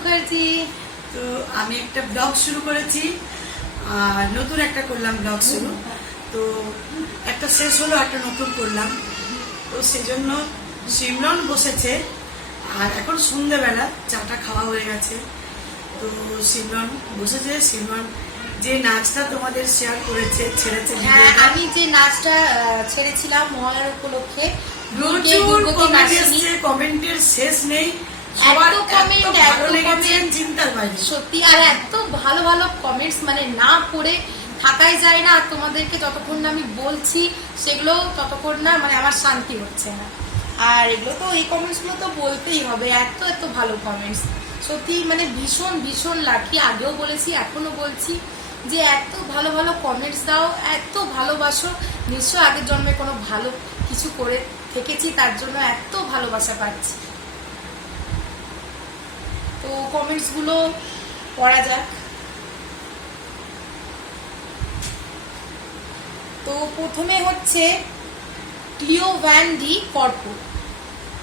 মুখার্জি। তো আমি একটা ব্লগ শুরু করেছি, আর নতুন একটা করলাম ব্লগ শুরু। তো একটা শেষ হলো, একটা নতুন করলাম। তো সেজন্য সিমরন বসেছে, আর এখন সন্ধ্যেবেলা চাটা খাওয়া হয়ে গেছে। তো সিমরন বসেছে। সিমরন যে নাচটা তোমাদের শেয়ার করেছে, ছেড়েছে, হ্যাঁ, আমি যে নাচটা ছেড়েছিলাম মহালয়ার উপলক্ষে, কমেন্টের শেষ নেই। চিন্তার বাইরে সত্যি, আর এত ভালো ভালো কমেন্টস, মানে না পড়ে থাকাই যায় না। তোমাদেরকে যতক্ষণ না আমি বলছি সেগুলো ততক্ষণ না মানে আমার শান্তি হচ্ছে না। আর এগুলো তো, এই কমেন্টসগুলো তো বলতেই হবে, এত এত ভালো কমেন্টস। সত্যি মানে ভীষণ ভীষণ লাকি। আগেও বলেছি, এখনো বলছি যে এত ভালো ভালো কমেন্টস দাও, এত ভালোবাসো। নিশ্চয় আগের জন্মে কোনো ভালো কিছু করে থেকেছি, তার জন্য এত ভালোবাসা পাচ্ছি। তো কমেন্টসগুলো পড়া যাক। তো প্রথমে হচ্ছে Cleo van de Corpo.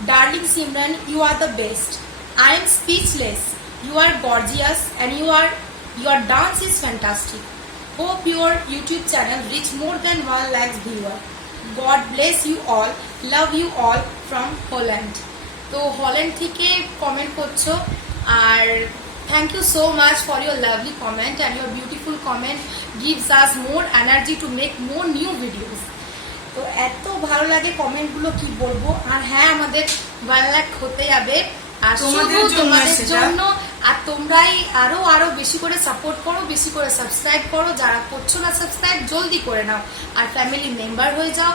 Darling Simran, you are the best. I am speechless. You are gorgeous and your dance is fantastic. Hope your YouTube channel reach more than 1 lakh viewer. God bless you all. Love you all from Holland. তো Holland থেকে comment করছো, আর thank you so much for your lovely comment, and your beautiful comment gives us more energy to make more new videos. তো এত ভালো লাগে কমেন্টগুলো, কি বলবো। আর হ্যাঁ, আমাদের 1 লাখ হতে যাবে, আর শুধু তোমাদের জন্য। আর তোমরাই আরো আরো বেশি করে সাপোর্ট করো, বেশি করে সাবস্ক্রাইব করো। যারা করছো না সাবস্ক্রাইব, জলদি করে নাও আর ফ্যামিলি মেম্বার হয়ে যাও।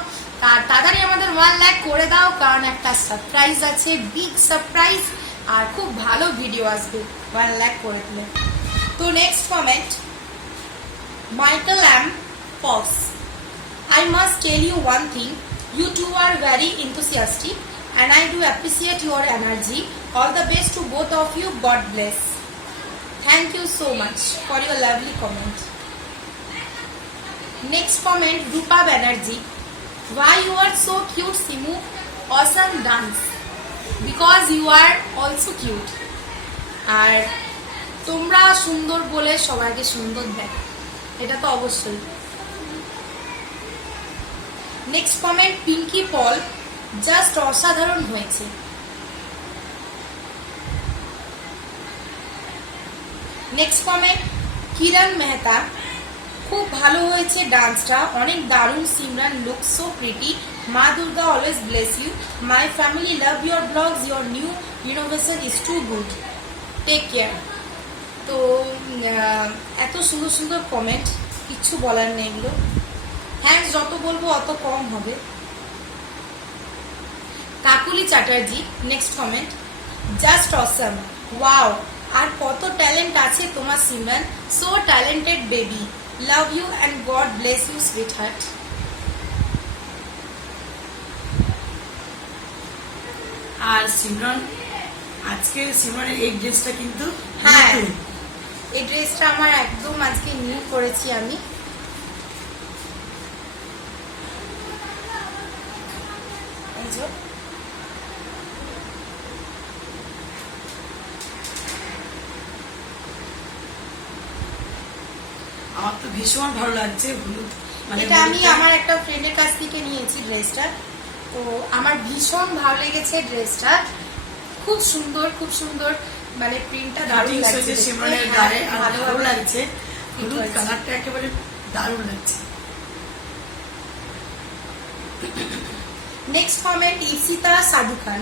আর তাড়াতাড়ি আমাদের 1 লাখ করে দাও, কারণ একটা সারপ্রাইজ আছে, বিগ সারপ্রাইজ, আর খুব ভালো ভিডিও আসবে 1 লাখ করে দিলে। তো next comment, Michael M Fox. I must tell you one thing, you two are very enthusiastic and I do appreciate your energy. All the best to both of you. God bless. Thank you so much for your lovely comment. Next comment, Rupa Banerjee. Why you are so cute, Simu? Awesome dance. Because you are also cute. আর তোমরা সুন্দর বলে সবাইকে সুন্দর দেখো, এটা তো অবশ্যই। Next comment, Pinki Pal. Just অসাধারণ হয়েছে। Next comment, Kiran Mehta. খুব ভালো হয়েছে ডান্সটা, অনেক দারুণ। Simran look so pretty. মা Durga always bless you. My family love your blogs. Your new innovation is too good. Take care. তো এত সুন্দর সুন্দর কমেন্ট, কিচ্ছু বলার নেই এগুলো। থ্যাঙ্কস যত বলবো অত কম হবে। Kakuli Chatterjee. Next comment, just awesome. Wow, আর কত ট্যালেন্ট আছে তোমার Simran. So talented baby. Love you and God bless you sweet heart. আর সিমরন, আজকে সিমরনের এই ড্রেসটা কিন্তু, হ্যাঁ, এই ড্রেসটা আমার একদম আজকে নিউ করেছি আমি। আমার তো ভীষণ ভালো লাগছে। হলুদ, মানে এটা আমি আমার একটা ফ্রেন্ডের কাছ থেকে নিয়েছি ড্রেসটা। তো আমার ভীষণ ভালো লেগেছে ড্রেসটা, খুব সুন্দর, খুব সুন্দর। মানে প্রিন্টটা দারুণ লাগছে, সিমরনের গায়ে ভালো লাগছে। হলুদ কালারটা একেবারে দারুণ লাগছে। নেক্সট কমেন্ট, ইপসিতা সাধু খান।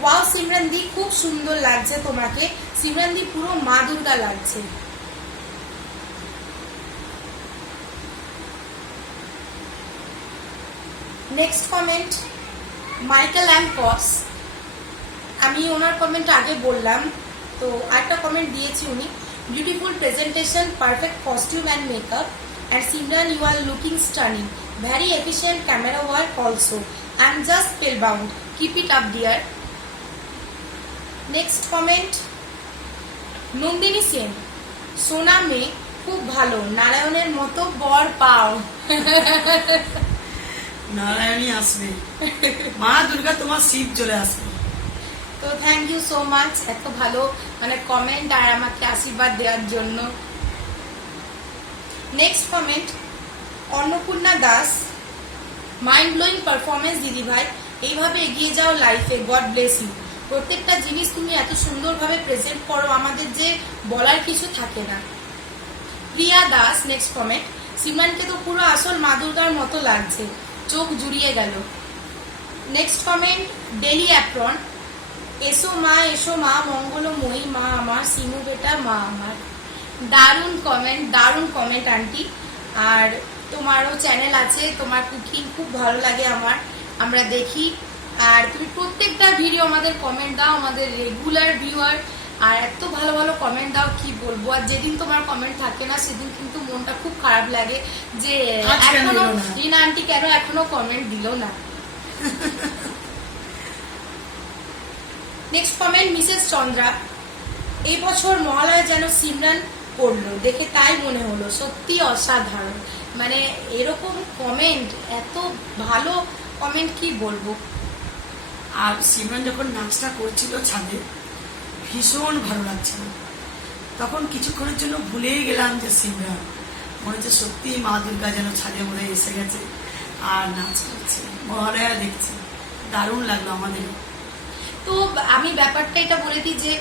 ওয়াও সিমরান দি, খুব সুন্দর লাগছে তোমাকে। সিমরান দি পুরো মা দুর্গা লাগছে। নেক্সট কমেন্ট, মাইকেল এম কস। আমি ওনার কমেন্ট আগে বললাম, তো আরেকটা কমেন্ট দিয়েছি উনি। Beautiful presentation, perfect costume and makeup, and Simran, you are looking stunning. Very efficient camera work also. I'm just spellbound. Keep it up, dear. Next comment, Nandini Sen. সোনা মেয়ে, খুব ভালো। নারায়ণের মতো বর পাও। নারায়ণী আসবে, মা দুর্গা তোমার শিব চলে আসবে। তো তো থ্যাংক ইউ সো মাচ এত ভালো মানে কমেন্ট আর আমাকে আশীর্বাদ দেওয়ার জন্য। Next comment Annapurna Das, mind blowing performance দিদি ভাই, এইভাবে এগিয়ে যাও লাইফে, গড ব্লেস ইউ। প্রত্যেকটা জিনিস তুমি এত সুন্দরভাবে প্রেজেন্ট করো, আমাদের যে বলার কিছু থাকে না। প্রিয়া দাস নেক্সট কমেন্ট, সিমরানকে তো পুরো আসল মা দুর্গার মতো লাগছে, চোখ জুড়িয়ে গেল। নেক্সট কমেন্ট ডেলি অ্যাপ্রন, এসো মা মঙ্গলময়ী মা আমার, সিমু বেটা মা আমার। দারুণ কমেন্ট আন্টি। আর তোমারও চ্যানেল আছে, তোমার কুকিং খুব ভালো লাগে আমরা দেখি। আর তুমি প্রত্যেকটা ভিডিও আমাদের কমেন্ট দাও, আমাদের রেগুলার ভিউয়ার, আর এত ভালো ভালো কমেন্ট দাও কি বলবো। আর যেদিন তোমার কমেন্ট থাকে না সেদিন কিন্তু মনটা খুব খারাপ লাগে যে এখনো রিনা আন্টি কেন এখনো কমেন্ট দিল না। নেক্সট কমেন্ট মিসেস চন্দ্রা, এই বছর মহালয়া যেন সিমরান করলো, দেখে তাই মনে হলো, সত্যি অসাধারণ। মানে এরকম কমেন্ট, এত ভালো কমেন্ট কি বলবো। আর সিমরান যখন নাচটা করছিল ছাদে ভীষণ ভালো লাগছিল, তখন কিছুক্ষণের জন্য ভুলেই গেলাম যে সিমরান, মনে হচ্ছে সত্যি মা দুর্গা যেন ছাদে মনে এসে গেছে আর নাচ করছে, মহালয়া দেখছে, দারুণ লাগলো আমাদের। তো আমি ব্যাপারটা এটা বলে দিই যে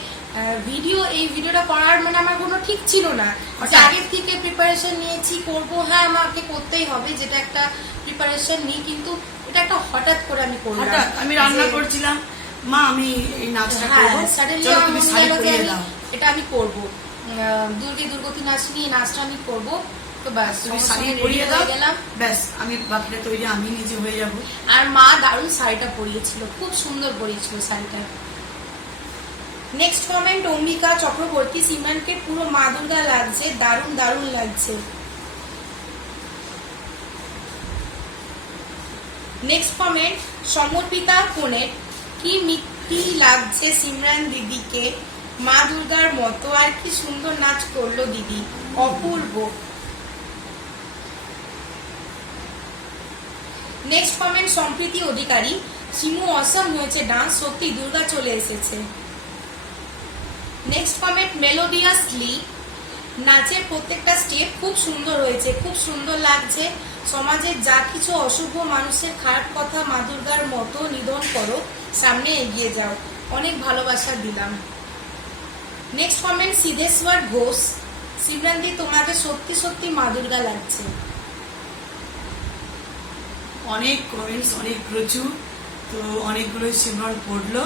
এই ভিডিওটা করার মানে আমার কোনো ঠিক ছিল না, আগের থেকে প্রিপারেশন নিয়েছি করবো, হ্যাঁ আমাকে করতেই হবে, যেটা একটা প্রিপারেশন নিই, কিন্তু এটা একটা হঠাৎ করে আমি করলাম। আমি রান্না করছিলাম, মা আমি এই নাচটা করব, চলো তুমি শাড়ি পরিয়ে দাও, এটা আমি করব, দুর্গতি নাচ নিয়ে নাচটা আমি করব। তো ব্যাস তুমি শাড়ি পরিয়ে দাও, গেলাম ব্যাস আমি বাকিটা তৈরি আমি নিজে হয়ে যাব। আর মা দারুণ শাড়িটা পরিয়েছিল, খুব সুন্দর পরিয়েছিল শাড়িটা। নেক্সট কমেন্ট অম্বিকা চক্রবর্তী, সিমরানকে পুরো মা দুর্গা লাগছে, দারুণ লাগছে। নেক্সট কমেন্ট সমর্পিতা কোনের, কি মিষ্টি লাগছে সিমরান দিদিকে, মা দুর্গার মতো, আর কি সুন্দর নাচ করলো দিদি, অপূর্ব। নেক্সট কমেন্ট সম্প্রীতি অধিকারী, সিমু অসম হয়েছে ডান্স, সত্যি দুর্গা চলে এসেছে। নেক্সট কমেন্ট মেলোডিয়াসলি, নাচের প্রত্যেকটা স্টেপ খুব সুন্দর হয়েছে, খুব সুন্দর লাগছে। সমাজের যা কিছু অশুভ মানুষের খারাপ কথা মা দুর্গার মতো নিধন করো, সামনে এগিয়ে যাও, অনেক ভালোবাসা দিলাম। নেক্সট কমেন্ট সিদ্ধেশ্বর ঘোষ, সিমরান দি তোমাকে সত্যি মা দুর্গা লাগছে। অনেক কমেন্টস, অনেক প্রচুর, তো অনেকগুলো সিমরান পড়লো,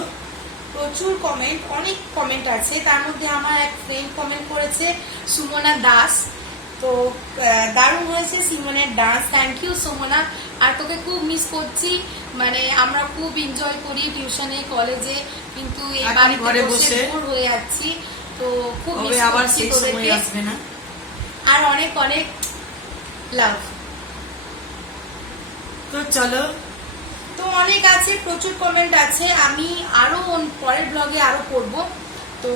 প্রচুর কমেন্ট, অনেক কমেন্ট আছে। তার মধ্যে আমার এক ফ্রেন্ড কমেন্ট করেছে সুমনা দাস, তো দারুণ হয়েছে সিমনের ডান্স, থ্যাংক ইউ সুমনা। আর তোকে খুব মিস করছি, মানে আমরা খুব এনজয় করি টিউশনে কলেজে, কিন্তু এবার ঘরে বসে বোর হয়ে যাচ্ছি, তো খুব মিস করছি তোদেরকে। আর অনেক লাভ। তো চলো, তো অনেক আছে, প্রচুর কমেন্ট আছে, আমি আরো পরের ব্লগে আরো করব। তো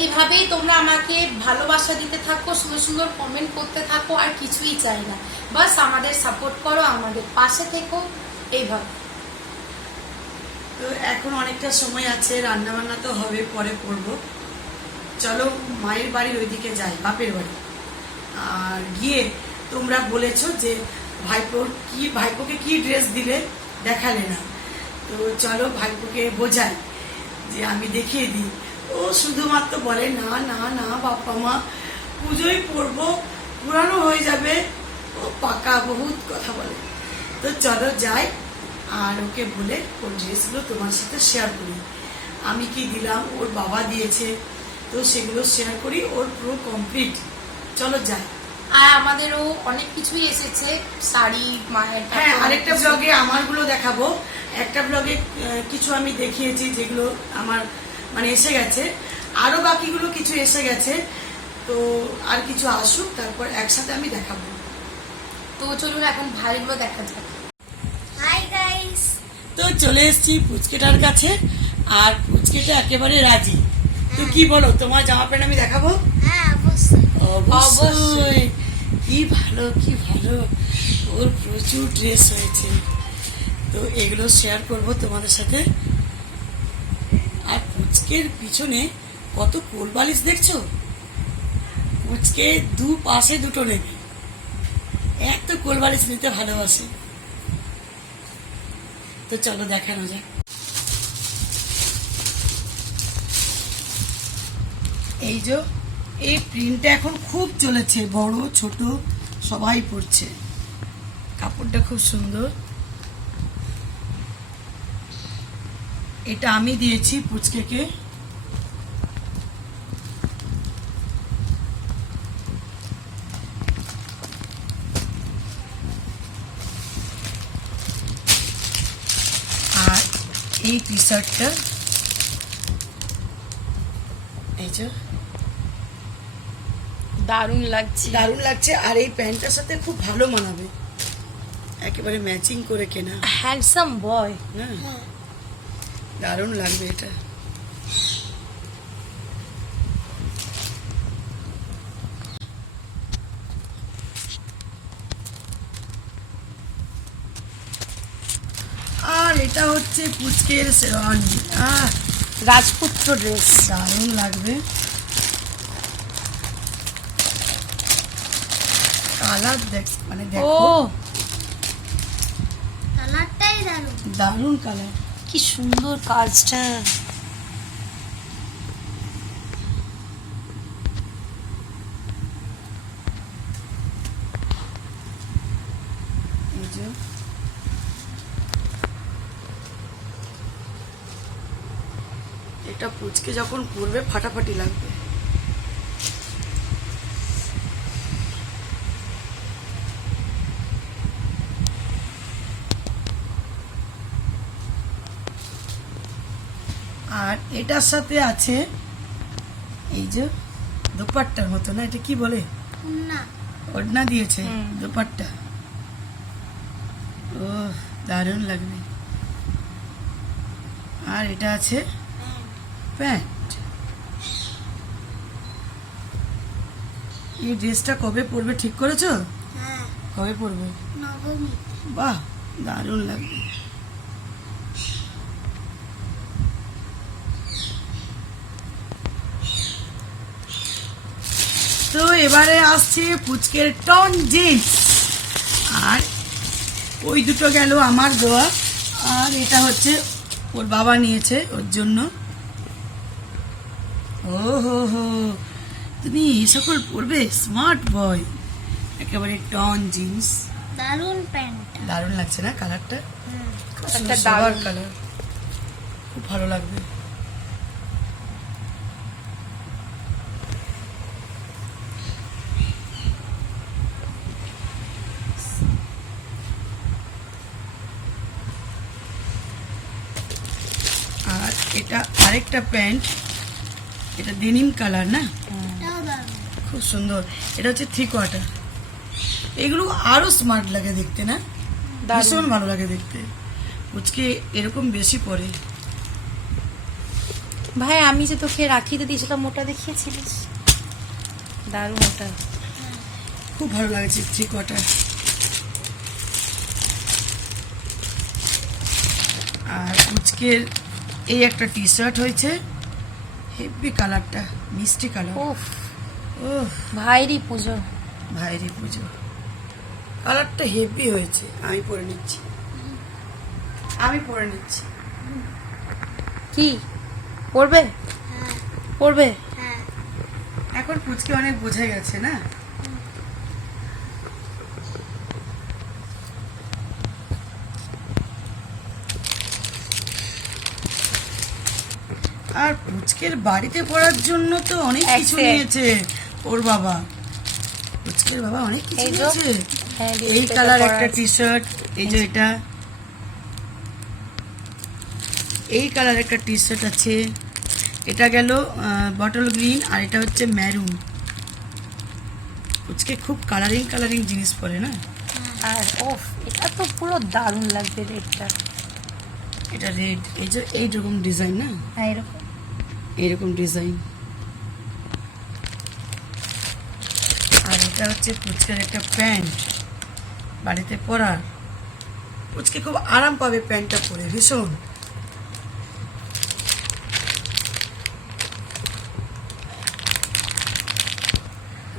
এইভাবেই তোমরা আমাকে ভালোবাসা দিতে থাকো, সুন্দর কমেন্ট করতে থাকো, আর কিছুই চাই না, বাস আমাদের সাপোর্ট করো, আমাদের পাশে থেকো, এইভাবে। তো এখন অনেকটা সময় আছে, রান্না বান্না তো হবে, পরে করব। চলো মায়ের বাড়ির ওইদিকে যাই, বাপের বাড়ি। আর গিয়ে তোমরা বলেছো যে ভাইপোকে কি ড্রেস দিলে দেখালে না, তো চলো ভাইপোকে বোঝাই যে আমি দেখিয়ে দিই। ও শুধুমাত্র বলে না না না বাপ্পা মা পুজোই পড়বো, পুরানো হয়ে যাবে, ও পাকা বহুত কথা বলে। তো চলো যাই, আর ওকে বলে ওর ড্রেসগুলো তোমার সাথে শেয়ার করি, আমি কি দিলাম, ওর বাবা দিয়েছে, তো সেগুলো শেয়ার করি, ওর পুরো কমপ্লিট। চলো যাই। আর আমাদেরও অনেক কিছুই এসেছে, শাড়ি, মায়ের। হ্যাঁ, আরেকটা ব্লগে আমারগুলো দেখাবো, একটা ব্লগে কিছু আমি দেখিয়েছি যেগুলো আমার মানে এসে গেছে, আরো বাকিগুলো কিছু এসে গেছে, তো আর কিছু আসুক, তারপর একসাথে আমি দেখাবো। তো চলুন এখন ভাইগুলো দেখা যাক। হাই গাইস, তো চলে এসেছি পুচকেটার কাছে, আর পুচকেটা একেবারে রাজি। তো কি বলো, তোমার জামা প্যান্ট আমি দেখাবো? হ্যাঁ অবশ্যই। অবশ্যই, কি ভালো ওর প্রচুর ড্রেস হয়েছে, তো এগুলো শেয়ার করব তোমাদের সাথে। পুচকের পিছনে কত কোল বালিশ দেখছো? পুচকে দু পাশে দুটো নেবে, এক তো কোল বালিশ নিতে ভালোবাসে। তো চলো দেখানো যাক। এই যে এই প্রিন্টটা এখন খুব চলেছে, বড় ছোট সবাই পরছে। কাপড়টা খুব সুন্দর। এটা আমি দিয়েছি পুচকেকে। আর এই টি শার্টটা এই যে দারুণ লাগছে। দারুণ লাগছে, আর এই প্যান্টটার সাথে খুব ভালো মানাবে, একেবারে ম্যাচিং করে কেনা। Handsome boy. না দারুণ লাগবে এটা। আর এটা হচ্ছে পুচকের শেরওয়ানি। রাজপুত্র ড্রেস। দারুণ লাগবে। কালার দেখ, মানে ও দেখো কালারটাই দারুণ। দারুণ কালার। কি সুন্দর কাজটা। এই যে এটা পুচকে যখন পরবে ফাটাফাটি লাগবে। আর এটার সাথে আছে এই যে দোপাট্টার মতো, না এটা কি বলে, না ওড়না দিয়েছে হুম। দোপাট্টা। ও দারুণ লাগবে। আর এটা আছে প্যান্ট। এই ড্রেসটা কবে পরবে ঠিক করেছো? হ্যাঁ কবে পরবে? নবমী। বাহ দারুণ লাগবে। তো এবারে আসছে পুচকের টন জিন্স। আর ওই দুটো গেল আমার দেওয়া, আর এটা হচ্ছে ওর বাবা নিয়েছে ওর জন্য। ও হো হো, তুমি এই সকল পরবে, স্মার্ট বয়। একেবারে টন জিন্স, দারুণ প্যান্টটা। দারুণ লাগছে না কালারটা? কালারটা দারুণ দারুণ। কালার, খুব ভালো লাগবে। আর এটা আরেকটা প্যান্ট, এটা ডেনিম কালার না, এটাও দারুণ। খুব সুন্দর। এটা হচ্ছে 3/4। এগুলো আরো স্মার্ট লাগে দেখতে, না ভীষণ ভালো লাগে দেখতে। পুচকে এরকম বেশি পরে। ভাই আমি যে তোকে রাখিতে দিয়েছিলাম ওটা দেখিয়েছিলিস, দারুণ ওটা। খুব ভালো লাগছে 3/4। আর পুচকের এই একটা টি শার্ট হয়েছে, হেভি কালারটা, মিষ্টি কালার। উফ ও ভাইরি পুজো। ভাইরে পুজো, কালারটা হেভি হয়েছে। আমি পরে নিচ্ছি, আমি পরে নিচ্ছি। কি পড়বে? হ্যাঁ পড়বে? হ্যাঁ এখন পুচকে অনেক বোঝা গেছে না। আর পুচকের বাড়িতে পড়ার জন্য তো অনেক কিছু Accent. নিয়েছে ওর বাবা। পুচকের বাবা অনেক কিছু এই যে, নিয়েছে। হ্যাঁ, এই display-টা কালার করা একটা আছে। টি শার্ট, এই যে এটা এই কালার একটা টি শার্ট আছে। এটা গেল বটল গ্রিন, আর এটা হচ্ছে ম্যারুন। পুচকে খুব কালারিং কালারিং জিনিস পরে না। আর ওফ এটা তো পুরো দারুণ লাগবে রেডটা। এটা রেড, এই যে এইরকম ডিজাইন না, হ্যাঁ এরকম। এইরকম ডিজাইন। আর এটা হচ্ছে পুচকের একটা প্যান্ট, বাড়িতে পরার। পুচকে খুব আরাম পাবে প্যান্টটা পরে, ভীষণ।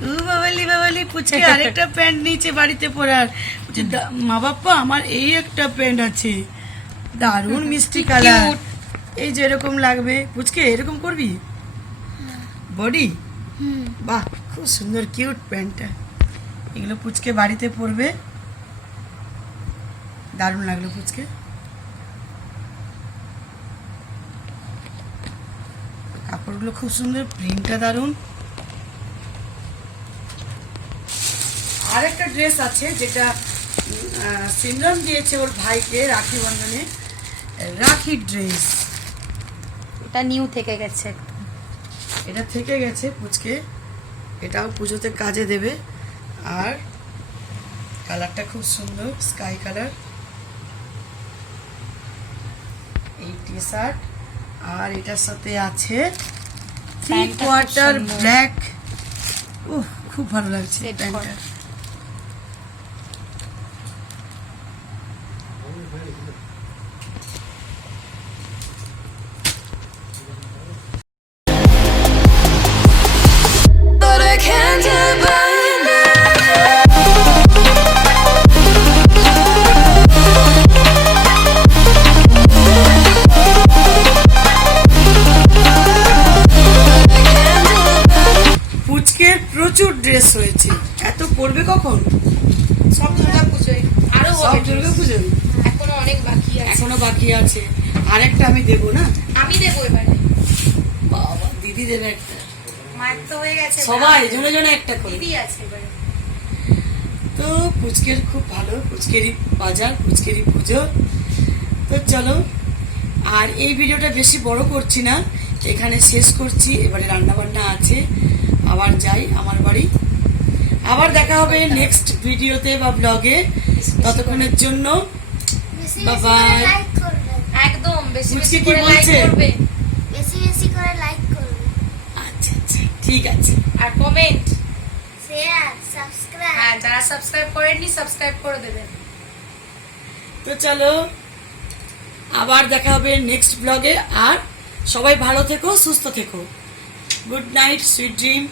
বাবালি পুচকে আরেকটা প্যান্ট নিচে বাড়িতে পরার বলছে, মা বাপ্পা আমার এই একটা প্যান্ট আছে দারুণ মিষ্টি কালার, এই যে এরকম লাগবে পুচকে, এরকম করবি বডি? হুম বাহ খুব সুন্দর কিউট প্যান্টটা, এগুলো পুচকে বাড়িতে পরবে, দারুণ লাগলো পুচকে। কাপড়গুলো খুব সুন্দর, প্রিন্টটা দারুণ। আর একটা ড্রেস আছে যেটা সিমরন দিয়েছে ওর ভাইকে রাখি বন্ধনে, রাখি ড্রেস, এটা নিউ থেকে গেছে একদম। এটা থেকে গেছে পুচকে, এটাও পুজোতে কাজে দেবে। আর কালারটা খুব সুন্দর স্কাই কালার, এই টি শার্ট, আর এটার সাথে আছে থ্রি প্যান্টটা খুব কোয়ার্টার সুন্দর। ব্ল্যাক, খুব ভালো লাগছে Set প্যান্টটা। করা। But I can't get by now. পুচকের প্রচুর ড্রেস হয়েছে, এত পরবে কখন? সব দুর্গা পুজোয় আরো সব হবে দুর্গা dress। পুজোয় এখনো অনেক বাকি আছে। এখনো বাকি আছে, আরেকটা আমি দেবো না? আমি দেবো এবারে, বাবা দিদি দেবে একটা, মায়ের তো হয়ে গেছে, সবাই জনে জনে একটা করে। দিদি আছে এবারে। তো পুচকের খুব ভালো, পুচকেরই বাজার, পুচকেরই পুজো। তো চলো, আর এই ভিডিওটা বেশি বড় করছি না, এখানে শেষ করছি। এবারে রান্না বান্না আছে, আবার যাই আমার বাড়ি, আবার দেখা হবে নেক্সট ভিডিওতে বা ব্লগে। ততক্ষণের জন্য বেশি Bye বেশি bye. করে লাইক করবেন, একদম বেশি পুচকে বেশি কি করে লাইক বলছে? করবে বেশি বেশি করে লাইক করবেন, আচ্ছা আচ্ছা ঠিক আছে। আর কমেন্ট। Share subscribe. হ্যাঁ, যারা সাবস্ক্রাইব করেননি সাবস্ক্রাইব করে দেবেন। তো চলো, আবার দেখা হবে নেক্সট ব্লগে। আর সবাই ভালো থেকো, সুস্থ থেকো। Good night, sweet dream.